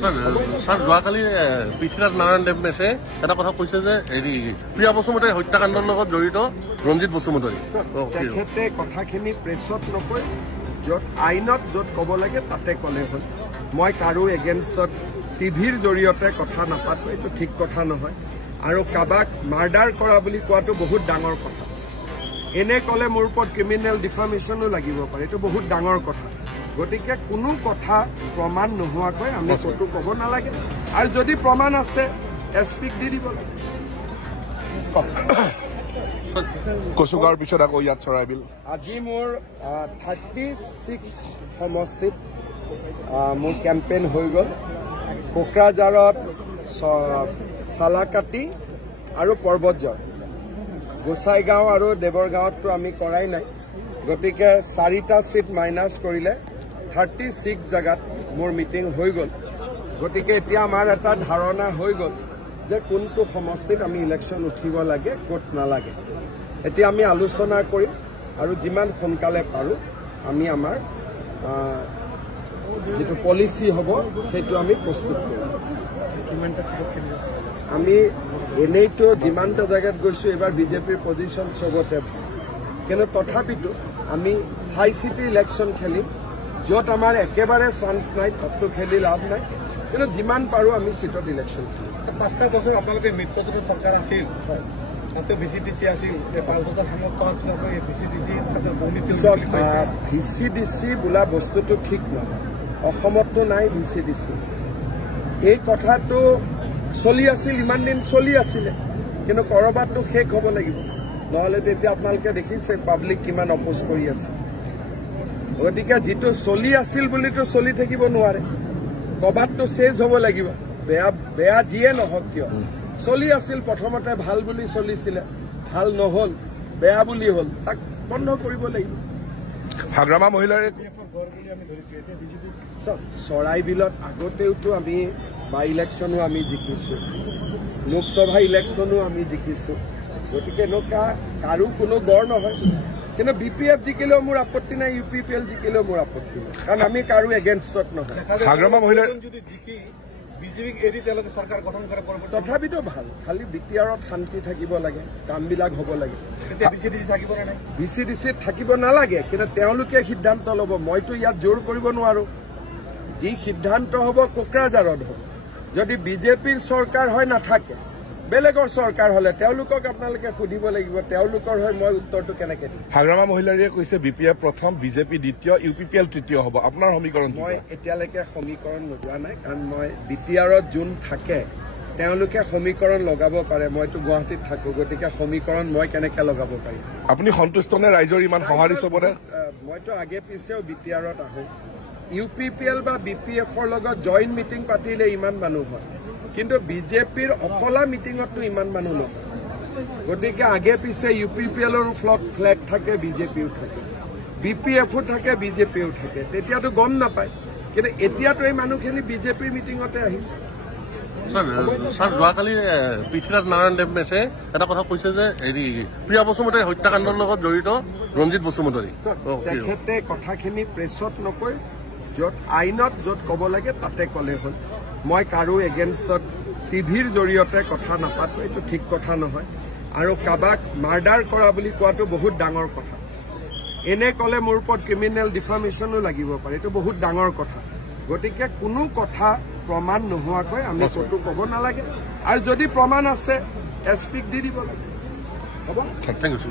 Sir যোৱাকালি পৃথ্বীৰাজ নাৰায়ণ দেৱমেছে এটা কথা কৈছে যে হেৰি প্ৰিয়া বসুমতাৰীৰ হত্যাকাণ্ডৰ লগত জড়িত ৰঞ্জিত বসুমতাৰী তেখেতে কথাখিনি প্ৰেছত নকৈ য'ত আইনত য'ত ক'ব লাগে তাতে ক'লে হ'ল। মই কাৰো এগেইনষ্টত টিভিৰ জৰিয়তে কথা নাপাতো, এইটো ঠিক কথা নহয়। আৰু কাবাক মাৰ্ডাৰ কৰা বুলি কোৱাটো বহুত ডাঙৰ কথা। এনে ক'লে মোৰ ওপৰত ক্ৰিমিনেল ডিফামেশ্যনো লাগিব পাৰে, এইটো বহুত ডাঙৰ কথা। গতিকে কোনো কথা প্ৰমাণ নোহোৱাকৈ আমি ক'তো ক'ব নালাগে, আৰু যদি প্ৰমাণ আছে এছপিক দি দিব লাগে। কচুগাঁৱৰ পিছত আকৌ ইয়াত চৰাইবিল আজি মোৰ 36 সমষ্টিত মোৰ কেম্পেইন হৈ গ'ল। কোকৰাঝাৰত, চালাকাটি আৰু পৰ্বতঝৰ, গোসাইগাঁও আৰু দেৱৰগাঁৱততো আমি কৰাই নাই। গতিকে 4টা ছিট মাইনাছ কৰিলে 36 জেগাত মোৰ মিটিং হৈ গ'ল। গতিকে এতিয়া আমাৰ এটা ধাৰণা হৈ গ'ল যে কোনটো সমষ্টিত আমি ইলেকশ্যন উঠিব লাগে, ক'ত নালাগে। এতিয়া আমি আলোচনা কৰিম আৰু যিমান সোনকালে পাৰোঁ আমি আমাৰ যিটো পলিচি হ'ব সেইটো আমি প্ৰস্তুত কৰিম। আমি এনেইতো যিমানটা জেগাত গৈছোঁ এইবাৰ বিজেপিৰ পজিশ্যন চবতে, কিন্তু তথাপিতো আমি চাই চিতি ইলেকশ্যন খেলিম। য'ত আমাৰ একেবাৰে চান্স নাই তাততো খেলি লাভ নাই, কিন্তু যিমান পাৰোঁ আমি চিটত ইলেকশ্যন খেলিম। 5টা বছৰ আপোনালোকে মিত্ৰজোঁটৰ চৰকাৰ আছিল, তাতে VCDC আছিল, VCDC বোলা বস্তুটো ঠিক নহয়। অসমততো নাই VCDC। এই কথাটো চলি আছিল, ইমান দিন চলি আছিলে, কিন্তু ক'ৰবাততো শেষ হ'ব লাগিব, নহ'লে তেতিয়া আপোনালোকে দেখিছে পাব্লিক কিমান অপ'জ কৰি আছে। গতিকে যিটো চলি আছিল বুলিতো চলি থাকিব নোৱাৰে, ক'ৰবাততো চেঞ্জ হ'ব লাগিব। বেয়া যিয়ে নহওক কিয় চলি আছিল, প্ৰথমতে ভাল বুলি চলিছিলে, ভাল নহ'ল, বেয়া বুলি হ'ল, তাক বন্ধ কৰিব লাগিব। হাগ্ৰামা মহিলাৰ চৰাইবিলত আগতেওতো আমি বাই ইলেকশ্যনো আমি জিকিছোঁ, লোকসভা ইলেকশ্যনো আমি জিকিছোঁ। গতিকে এনেকুৱা কাৰো কোনো গড় নহয়। কিন্তু BPF জিকিলেও মোৰ আপত্তি নাই, UPPL জিকিলেও মোৰ আপত্তি নাই, কাৰণ আমি কাৰো এগেইনষ্টত নহয়। হাগ্ৰামা মহিলাৰ তথাপিতো ভাল, খালি BTRত শান্তি থাকিব লাগে, কামবিলাক হ'ব লাগে। VCDC থাকিব নালাগে, কিন্তু তেওঁলোকে সিদ্ধান্ত ল'ব। মইতো ইয়াত জোৰ কৰিব নোৱাৰো। যি সিদ্ধান্ত হ'ব কোকৰাঝাৰত হ'ব। যদি বিজেপিৰ চৰকাৰ হয় নাথাকে, বেলেগৰ চৰকাৰ হ'লে তেওঁলোকক আপোনালোকে সুধিব লাগিব, তেওঁলোকৰ হয় মই উত্তৰটো কেনেকৈ দিম। হাগ্ৰামা মহিলাৰীয়ে কৈছে BPF প্ৰথম, BJP দ্বিতীয়, UPPL তৃতীয় হ'ব। আপোনাৰ সমীকৰণ? মই এতিয়ালৈকে সমীকৰণ লগোৱা নাই, কাৰণ মই BTRত যোন থাকে তেওঁলোকে সমীকৰণ লগাব পাৰে। মইতো গুৱাহাটীত থাকোঁ, গতিকে সমীকৰণ মই কেনেকৈ লগাব পাৰিম? আপুনি সন্তুষ্ট নে ৰাইজৰ ইমান সঁহাৰি চবতে? মইতো আগে পিছেও BTRত আহোঁ। UPPL বা BPFৰ লগত জইণ্ট মিটিং পাতিলে ইমান মানুহ হয়, কিন্তু বিজেপিৰ অকলা মিটিঙততো ইমান মানুহ নহয়। গতিকে আগে পিছে UPPLৰ ফ্লেগ থাকে, BJPও থাকে, BPFও থাকে, BJPও থাকে, তেতিয়াতো গম নাপায়। কিন্তু এতিয়াতো এই মানুহখিনি বিজেপিৰ মিটিঙতে আহিছে। স্যাৰ যোৱাকালি পৃথ্বীৰাজ নাৰায়ণ দেৱমেছে এটা কথা কৈছে যে হেৰি প্ৰিয়া বসুমতাৰীৰ হত্যাকাণ্ডৰ লগত জড়িত ৰঞ্জিত বসুমতাৰী তেখেতে কথাখিনি প্ৰেছত নকৈ য'ত আইনত য'ত ক'ব লাগে তাতে ক'লে হ'ল। মই কাৰো এগেইনষ্টত টিভিৰ জৰিয়তে কথা নাপাতো, এইটো ঠিক কথা নহয়। আৰু কাবাক মাৰ্ডাৰ কৰা বুলি কোৱাটো বহুত ডাঙৰ কথা। এনে ক'লে মোৰ ওপৰত ক্ৰিমিনেল ডিফামেশ্যনো লাগিব পাৰে, এইটো বহুত ডাঙৰ কথা। গতিকে কোনো কথা প্ৰমাণ নোহোৱাকৈ আমি ক'তো ক'ব নালাগে, আৰু যদি প্ৰমাণ আছে এছপিক দি দিব লাগে। হ'ব, থেংক ইউ।